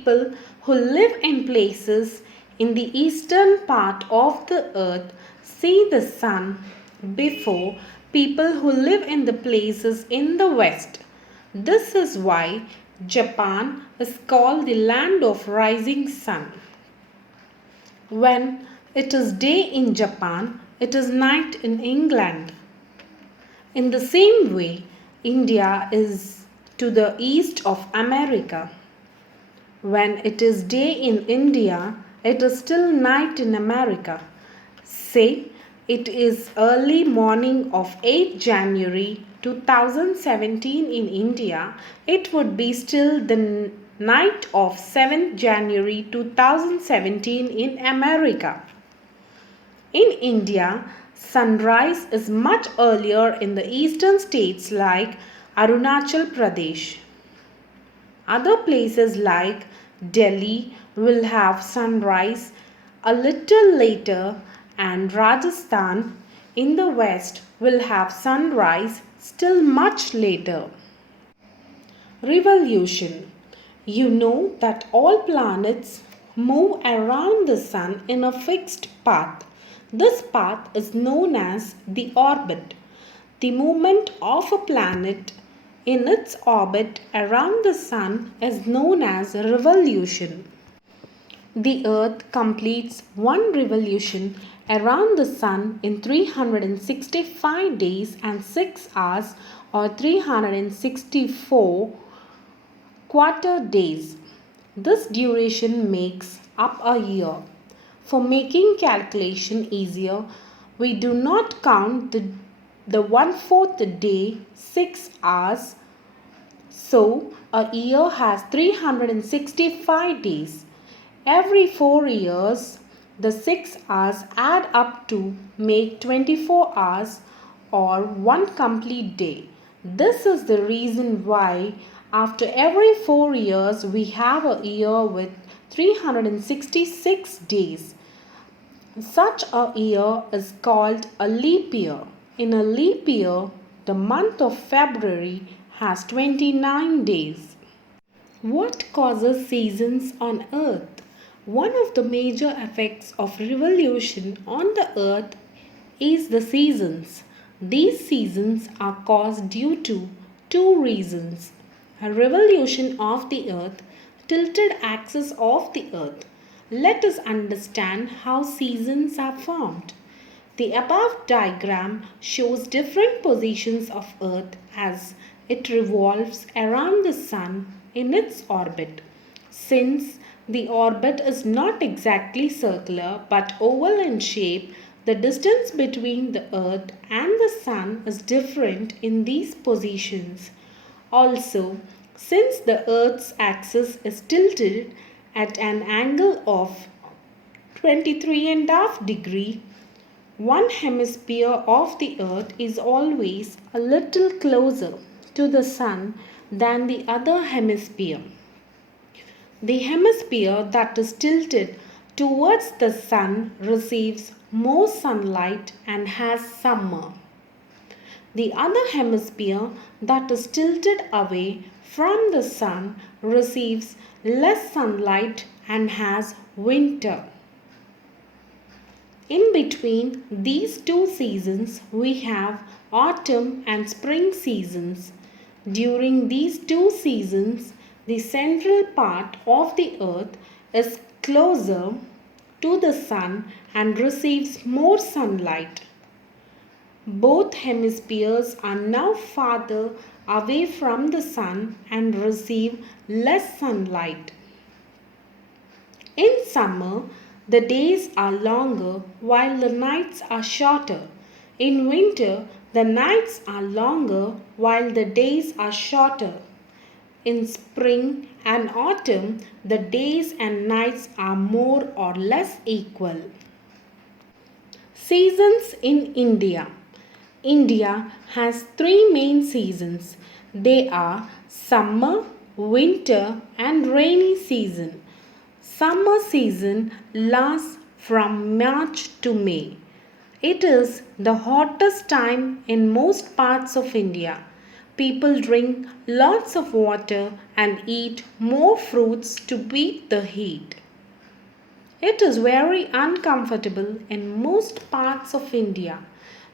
People who live in places in the eastern part of the earth see the sun before people who live in the places in the west. This is why Japan is called the land of rising sun. When it is day in Japan, it is night in England. In the same way, India is to the east of America. When it is day in India, it is still night in America. Say it is early morning of 8th January 2017 in India, it would be still the night of 7th January 2017 in America. In India, sunrise is much earlier in the eastern states like Arunachal Pradesh. Other places like Delhi will have sunrise a little later, and Rajasthan in the west will have sunrise still much later. Revolution. You know that all planets move around the sun in a fixed path. This path is known as the orbit. The movement of a planet in its orbit around the sun is known as a revolution. The earth completes one revolution around the sun in 365 days and 6 hours, or 364 quarter days. This duration makes up a year. For making calculation easier, we do not count the 1/4 day 6 hours. So a year has 365 days. Every 4 years, the 6 hours add up to make 24 hours, or one complete day. This is the reason why after every 4 years we have a year with 366 days. Such a year is called a leap year. In a leap year, the month of February has 29 days. What causes seasons on earth? One of the major effects of revolution on the earth is the seasons. These seasons are caused due to two reasons: a revolution of the earth, tilted axis of the earth. Let us understand how seasons are formed. The above diagram shows different positions of earth as it revolves around the sun in its orbit. Since the orbit is not exactly circular but oval in shape, the distance between the earth and the sun is different in these positions. Also, since the earth's axis is tilted at an angle of 23.5 degrees, one hemisphere of the earth is always a little closer to the sun than the other hemisphere. The hemisphere that is tilted towards the sun receives more sunlight and has summer. The other hemisphere that is tilted away from the sun receives less sunlight and has winter. In between these two seasons, we have autumn and spring seasons. During these two seasons, the central part of the earth is closer to the sun and receives more sunlight. Both hemispheres are now farther away from the sun and receive less sunlight. In summer, the days are longer while the nights are shorter. In winter, the nights are longer while the days are shorter. In spring and autumn, the days and nights are more or less equal. Seasons in India. India has three main seasons. They are summer, winter, and rainy season. Summer season lasts from March to May. It is the hottest time in most parts of India. People drink lots of water and eat more fruits to beat the heat. It is very uncomfortable in most parts of India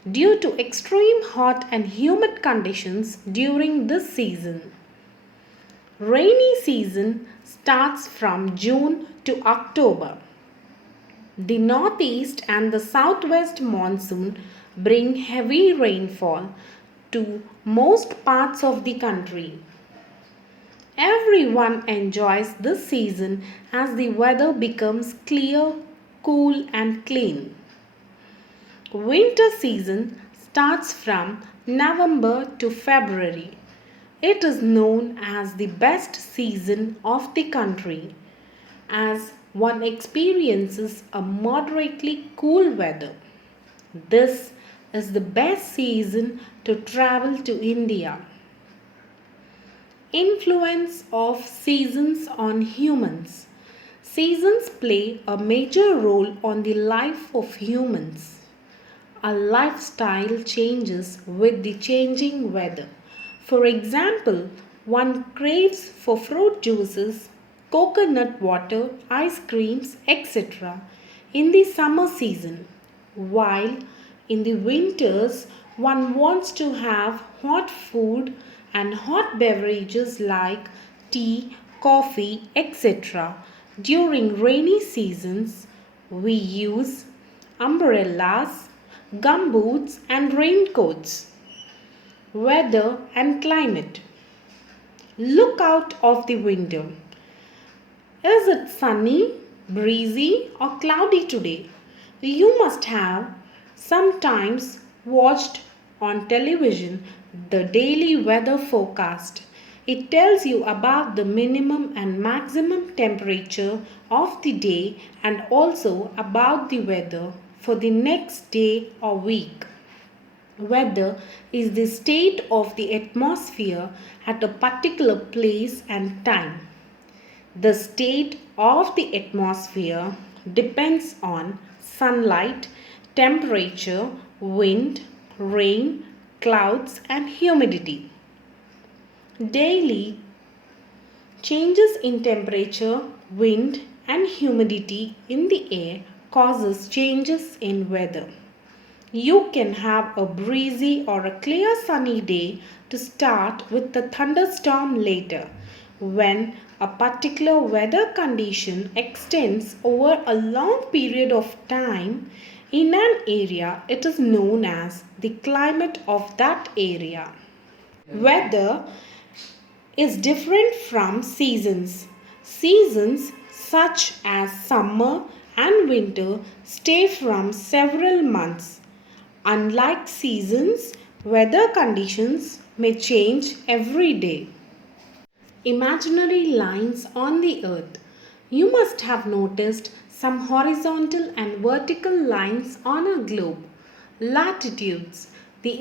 due to extreme hot and humid conditions during this season. Rainy season starts from June to October. The northeast and the southwest monsoon bring heavy rainfall to most parts of the country. Everyone enjoys this season as the weather becomes clear, cool, and clean. Winter season starts from November to February. It is known as the best season of the country as one experiences a moderately cool weather. This is the best season to travel to India. Influence of seasons on humans. Seasons play a major role on the life of humans. Our lifestyle changes with the changing weather. For example, one craves for fruit juices, coconut water, ice creams, etc. in the summer season, while in the winters one wants to have hot food and hot beverages like tea, coffee, etc. During rainy seasons, we use umbrellas, gumboots, and raincoats. Weather and climate. Look out of the window. Is it sunny, breezy, or cloudy today? You must have sometimes watched on television the daily weather forecast. It tells you about the minimum and maximum temperature of the day and also about the weather for the next day or week. Weather is the state of the atmosphere at a particular place and time. The state of the atmosphere depends on sunlight, temperature, wind, rain, clouds, and humidity. Daily changes in temperature, wind, and humidity in the air causes changes in weather. You can have a breezy or a clear sunny day to start with a thunderstorm later. When a particular weather condition extends over a long period of time in an area, it is known as the climate of that area. Weather is different from seasons. Seasons such as summer and winter stay from several months. Unlike seasons, weather conditions may change every day. Imaginary lines on the earth. You must have noticed some horizontal and vertical lines on a globe. Latitudes. The